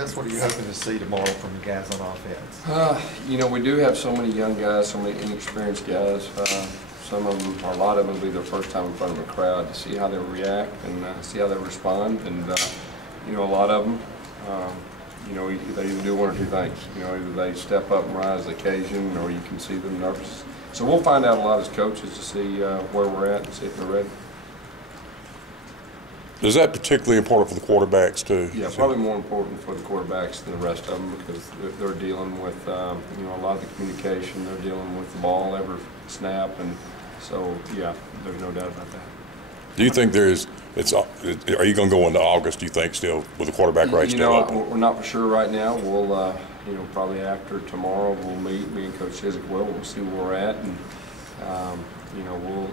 Gus, what are you hoping to see tomorrow from the guys on offense? You know, we do have so many young guys, so many inexperienced guys. Some of them, or a lot of them, will be their first time in front of a crowd to see how they react and see how they respond. And you know, a lot of them, you know, they either do one or two things. You know, either they step up and rise to the occasion, or you can see them nervous. So we'll find out a lot as coaches to see where we're at and see if they're ready. Is that particularly important for the quarterbacks too? Yeah, probably more important for the quarterbacks than the rest of them, because they're dealing with you know, a lot of the communication. They're dealing with the ball every snap, and so yeah, there's no doubt about that. Do you think are you going to go into August? Do you think still with the quarterback race? You know, we're not for sure right now. We'll you know, probably after tomorrow we'll meet. Me and Coach Chiswick we'll see where we're at, and you know, we'll.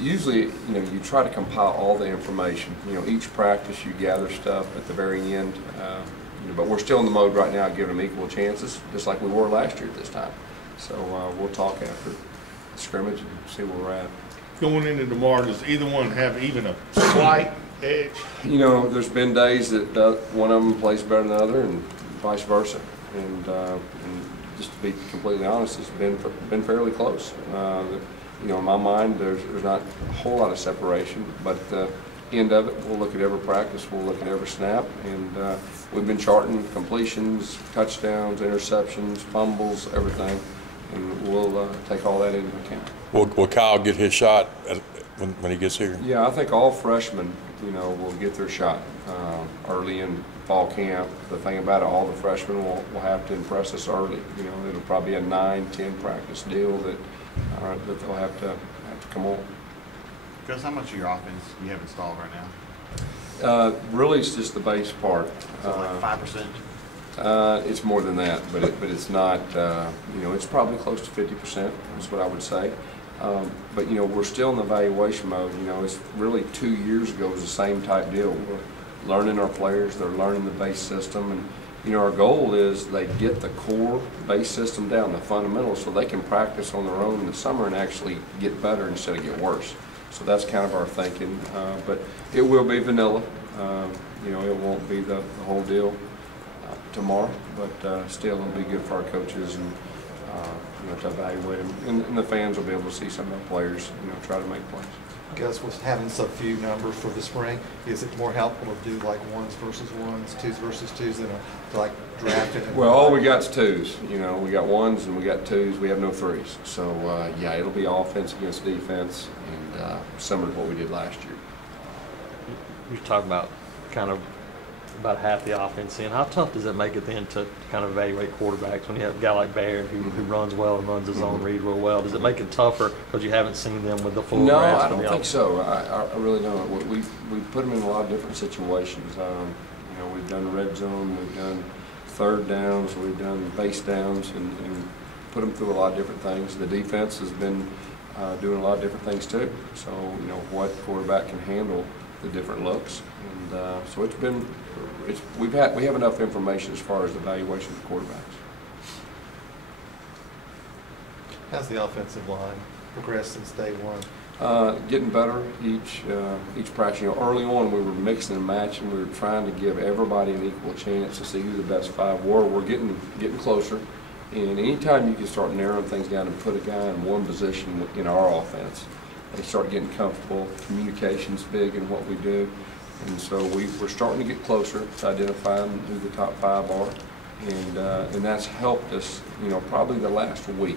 Usually, you know, you try to compile all the information. You know, each practice you gather stuff at the very end. You know, but we're still in the mode right now, giving them equal chances, just like we were last year at this time. So we'll talk after the scrimmage and see where we're at. Going into tomorrow, does either one have even a slight edge? You know, there's been days that one of them plays better than the other, and vice versa. And just to be completely honest, it's been fairly close. You know, in my mind, there's not a whole lot of separation, but at the end of it, we'll look at every practice, we'll look at every snap, and we've been charting completions, touchdowns, interceptions, fumbles, everything, and we'll take all that into account. Will Kyle get his shot when he gets here? Yeah, I think all freshmen, you know, will get their shot early in fall camp. The thing about it, all the freshmen will have to impress us early. You know, it'll probably be a 9-10 practice deal that they'll have to come on. Gus, how much of your offense do you have installed right now? Really, it's just the base part. So like 5%? It's more than that, but it's not. You know, it's probably close to 50%. Is what I would say. But you know, we're still in the evaluation mode. You know, it's really 2 years ago it was the same type deal. We're learning our players. They're learning the base system, and you know, our goal is they get the core base system down, the fundamentals, so they can practice on their own in the summer and actually get better instead of get worse. So that's kind of our thinking. But it will be vanilla. You know, it won't be the whole deal tomorrow, but still it'll be good for our coaches and you know, to evaluate them. And the fans will be able to see some of the players, you know, try to make plays. Gus, with having so few numbers for the spring, is it more helpful to do like ones versus ones, twos versus twos, than to like draft it? Well, all we got's twos. You know, we got ones and we got twos. We have no threes. So yeah, it'll be offense against defense, and similar to what we did last year. You're talking about kind of about half the offense in. How tough does it make it then to kind of evaluate quarterbacks when you have a guy like Baird who runs well and runs his own read real well? Does it make it tougher because you haven't seen them with the full No, grasp I of the don't think offense? so. I really don't. We put them in a lot of different situations. You know, we've done red zone, we've done third downs, we've done base downs, and put them through a lot of different things. The defense has been doing a lot of different things too. So you know, what quarterback can handle the different looks, and so we have enough information as far as the evaluation of the quarterbacks. How's the offensive line progressed since day one? Getting better each practice. You know, early on we were mixing and matching. We were trying to give everybody an equal chance to see who the best five were. We're getting closer, and anytime you can start narrowing things down and put a guy in one position in our offense, they start getting comfortable. Communication's big in what we do, and so we're starting to get closer to identifying who the top five are, and that's helped us. You know, probably the last week,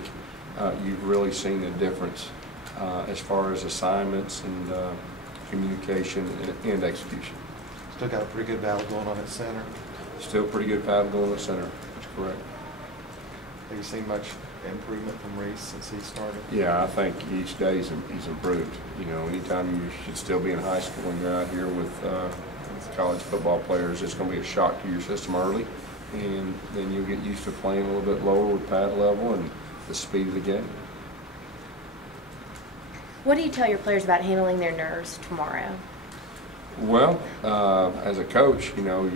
you've really seen the difference as far as assignments and communication and execution. Still got a pretty good battle going on at center. Still pretty good battle going at center. That's correct. Have you seen much improvement from Reese since he started? Yeah, I think each day he's improved. You know, anytime you should still be in high school and you're out here with college football players, it's going to be a shock to your system early, and then you'll get used to playing a little bit lower with pad level and the speed of the game. What do you tell your players about handling their nerves tomorrow? Well, as a coach, you know,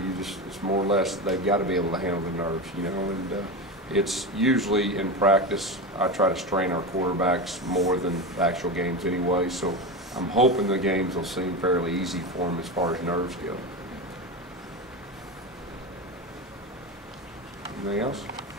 it's more or less they've got to be able to handle the nerves, you know, and it's usually in practice I try to strain our quarterbacks more than the actual games anyway, so I'm hoping the games will seem fairly easy for them as far as nerves go. Anything else?